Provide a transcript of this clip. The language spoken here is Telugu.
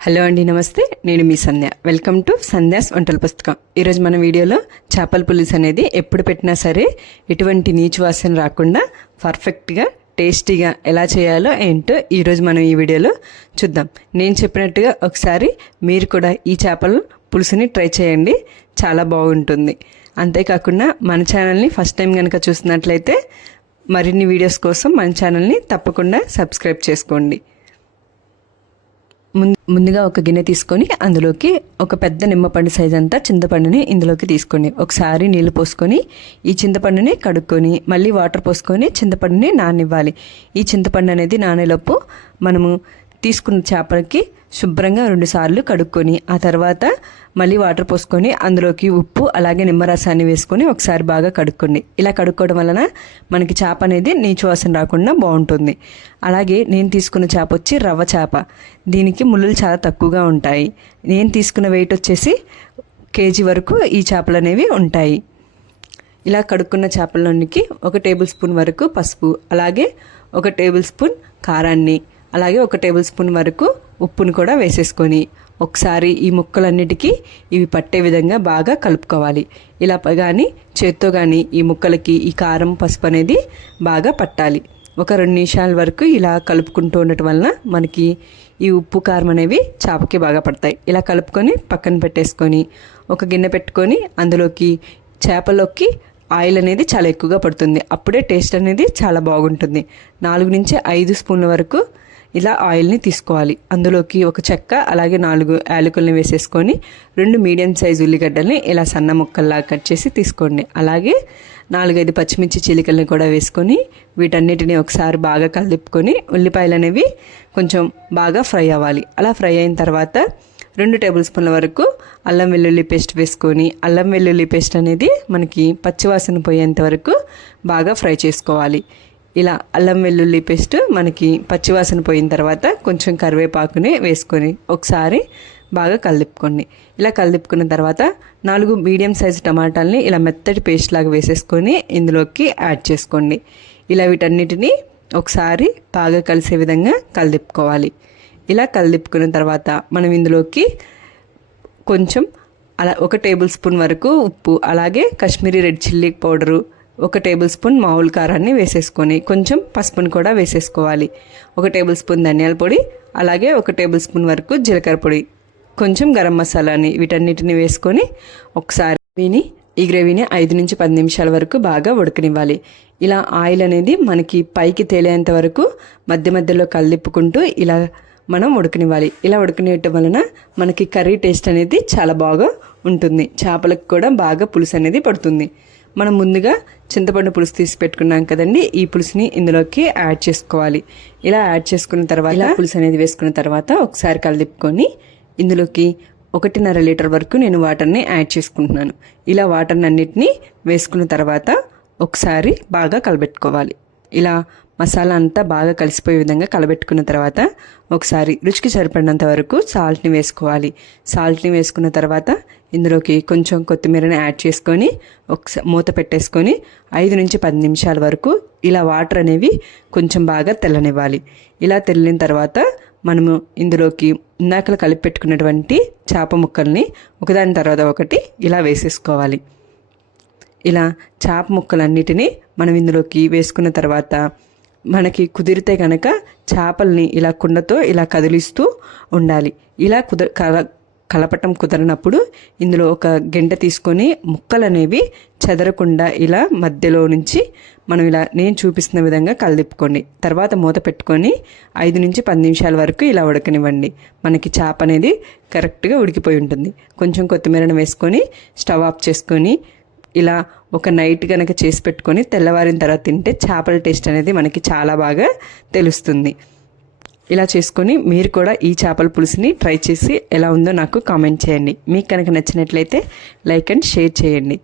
హలో అండి, నమస్తే. నేను మీ సంధ్య. వెల్కమ్ టు సంధ్యాస్ వంటల పుస్తకం. ఈరోజు మన వీడియోలో చేపల పులుసు అనేది ఎప్పుడు పెట్టినా సరే ఎటువంటి నీచు వాసన రాకుండా పర్ఫెక్ట్గా టేస్టీగా ఎలా చేయాలో ఏంటో ఈరోజు మనం ఈ వీడియోలో చూద్దాం. నేను చెప్పినట్టుగా ఒకసారి మీరు కూడా ఈ చేపల పులుసుని ట్రై చేయండి, చాలా బాగుంటుంది. అంతేకాకుండా మన ఛానల్ని ఫస్ట్ టైం కనుక చూస్తున్నట్లయితే మరిన్ని వీడియోస్ కోసం మన ఛానల్ని తప్పకుండా సబ్స్క్రైబ్ చేసుకోండి. ముందుగా ఒక గిన్నె తీసుకొని అందులోకి ఒక పెద్ద నిమ్మపండు సైజ్ అంతా చింతపండుని ఇందులోకి తీసుకోండి. ఒకసారి నీళ్లు పోసుకొని ఈ చింతపండుని కడుక్కొని మళ్ళీ వాటర్ పోసుకొని చింతపండుని నాననివ్వాలి. ఈ చింతపండు అనేది నానేలోపు మనము తీసుకున్న చేపలకి శుభ్రంగా 2 సార్లు కడుక్కొని ఆ తర్వాత మళ్ళీ వాటర్ పోసుకొని అందులోకి ఉప్పు అలాగే నిమ్మరసాన్ని వేసుకొని ఒకసారి బాగా కడుక్కోండి. ఇలా కడుక్కోవడం వలన మనకి చేప అనేది నీచు వాసన రాకుండా బాగుంటుంది. అలాగే నేను తీసుకున్న చేప వచ్చి రవ్వ చేప. దీనికి ముళ్ళులు చాలా తక్కువగా ఉంటాయి. నేను తీసుకున్న వెయిట్ వచ్చేసి కేజీ వరకు ఈ చేపలు అనేవి ఉంటాయి. ఇలా కడుక్కున్న చేపలలోనికి 1 టేబుల్ స్పూన్ వరకు పసుపు, అలాగే 1 టేబుల్ స్పూన్ కారాన్ని, అలాగే 1 టేబుల్ స్పూన్ వరకు ఉప్పును కూడా వేసేసుకొని ఒకసారి ఈ ముక్కలన్నిటికీ ఇవి పట్టే విధంగా బాగా కలుపుకోవాలి. ఇలా కానీ చేత్తో కానీ ఈ ముక్కలకి ఈ కారం పసుపు అనేది బాగా పట్టాలి. ఒక 2 నిమిషాల వరకు ఇలా కలుపుకుంటూ ఉండటం వలన మనకి ఈ ఉప్పు కారం అనేవి చేపకి బాగా పడతాయి. ఇలా కలుపుకొని పక్కన పెట్టేసుకొని ఒక గిన్నె పెట్టుకొని అందులోకి చేపలోకి ఆయిల్ అనేది చాలా ఎక్కువగా పడుతుంది. అప్పుడే టేస్ట్ అనేది చాలా బాగుంటుంది. 4 నుంచి 5 స్పూన్ల వరకు ఇలా ఆయిల్ని తీసుకోవాలి. అందులోకి ఒక చెక్క అలాగే 4 యాలకుల్ని వేసేసుకొని 2 మీడియం సైజు ఉల్లిగడ్డల్ని ఇలా సన్న ముక్కల్లా కట్ చేసి తీసుకోండి. అలాగే 4-5 పచ్చిమిర్చి చీలికల్ని కూడా వేసుకొని వీటన్నిటిని ఒకసారి బాగా కలుపుకొని ఉల్లిపాయలు అనేవి కొంచెం బాగా ఫ్రై అవ్వాలి. అలా ఫ్రై అయిన తర్వాత 2 టేబుల్ స్పూన్ల వరకు అల్లం వెల్లుల్లి పేస్ట్ వేసుకొని అల్లం వెల్లుల్లి పేస్ట్ అనేది మనకి పచ్చివాసన పోయేంత వరకు బాగా ఫ్రై చేసుకోవాలి. ఇలా అల్లం వెల్లుల్లి పేస్ట్ మనకి పచ్చివాసన పోయిన తర్వాత కొంచెం కరివేపాకుని వేసుకొని ఒకసారి బాగా కలుపుకోండి. ఇలా కలుపుకున్న తర్వాత 4 మీడియం సైజు టమాటాలని ఇలా మెత్తటి పేస్ట్ లాగా వేసేసుకొని ఇందులోకి యాడ్ చేసుకోండి. ఇలా వీటన్నిటిని ఒకసారి బాగా కలిసే విధంగా కలుపుకోవాలి. ఇలా కలుపుకున్న తర్వాత మనం ఇందులోకి కొంచెం 1 టేబుల్ స్పూన్ వరకు ఉప్పు, అలాగే Kashmiri red chilli powder, 1 table spoon మామూలు కారాన్ని వేసేసుకొని కొంచెం పసుపుని కూడా వేసేసుకోవాలి. 1 టేబుల్ స్పూన్ ధనియాల పొడి, అలాగే 1 టేబుల్ స్పూన్ వరకు జీలకర్ర పొడి, కొంచెం గరం మసాలాని వీటన్నిటిని వేసుకొని ఒకసారి ఈ గ్రేవీని 5 నుంచి 10 నిమిషాల వరకు బాగా ఉడకనివ్వాలి. ఇలా ఆయిల్ అనేది మనకి పైకి తేలేంత వరకు మధ్య మధ్యలో కలుపుకుంటూ ఇలా మనం ఉడకనివ్వాలి. ఇలా ఉడకనివ్వటం వలన మనకి కర్రీ టేస్ట్ అనేది చాలా బాగా ఉంటుంది. చేపలకు కూడా బాగా పులుసు అనేది పడుతుంది. మనం ముందుగా చింతపండు పులుసు తీసి పెట్టుకున్నాం కదండి, ఈ పులుసుని ఇందులోకి యాడ్ చేసుకోవాలి. ఇలా యాడ్ చేసుకున్న తర్వాత పులుసు అనేది వేసుకున్న తర్వాత ఒకసారి కలుపుకొని ఇందులోకి 1.5 లీటర్ వరకు నేను వాటర్ని యాడ్ చేసుకుంటున్నాను. ఇలా వాటర్ని అన్నిటినీ వేసుకున్న తర్వాత ఒకసారి బాగా కలబెట్టుకోవాలి. ఇలా మసాలా అంతా బాగా కలిసిపోయే విధంగా కలబెట్టుకున్న తర్వాత ఒకసారి రుచికి సరిపడినంత వరకు సాల్ట్ని వేసుకోవాలి. సాల్ట్ని వేసుకున్న తర్వాత ఇందులోకి కొంచెం కొత్తిమీరని యాడ్ చేసుకొని ఒకసారి మూత పెట్టేసుకొని 5 నుంచి 10 నిమిషాల వరకు ఇలా వాటర్ అనేవి కొంచెం బాగా తెల్లనివ్వాలి. ఇలా తెల్లిన తర్వాత మనము ఇందులోకి ఇందాకలు కలిపి పెట్టుకున్నటువంటి చేప ముక్కల్ని ఒకదాని తర్వాత ఒకటి ఇలా వేసేసుకోవాలి. ఇలా చేప ముక్కలన్నిటినీ మనం ఇందులోకి వేసుకున్న తర్వాత మనకి కుదిరితే కనుక చేపల్ని ఇలా కుండతో ఇలా కదిలిస్తూ ఉండాలి. ఇలా కలపటం కుదరనప్పుడు ఇందులో ఒక గెంట తీసుకొని ముక్కలు అనేవి చెదరకుండా ఇలా మధ్యలో నుంచి మనం ఇలా నేను చూపిస్తున్న విధంగా కలుపుకోండి. తర్వాత మూత పెట్టుకొని 5 నుంచి 10 నిమిషాల వరకు ఇలా ఉడకనివ్వండి. మనకి చేప అనేది కరెక్ట్గా ఉడికిపోయి ఉంటుంది. కొంచెం కొత్తిమీరను వేసుకొని స్టవ్ ఆఫ్ చేసుకొని ఇలా ఒక నైట్ కనుక చేసి పెట్టుకొని తెల్లవారిన తర్వాత తింటే చేపల టేస్ట్ అనేది మనకి చాలా బాగా తెలుస్తుంది. ఇలా చేసుకొని మీరు కూడా ఈ చేపల పులుసుని ట్రై చేసి ఎలా ఉందో నాకు కామెంట్ చేయండి. మీకు కనుక నచ్చినట్లయితే లైక్ అండ్ షేర్ చేయండి.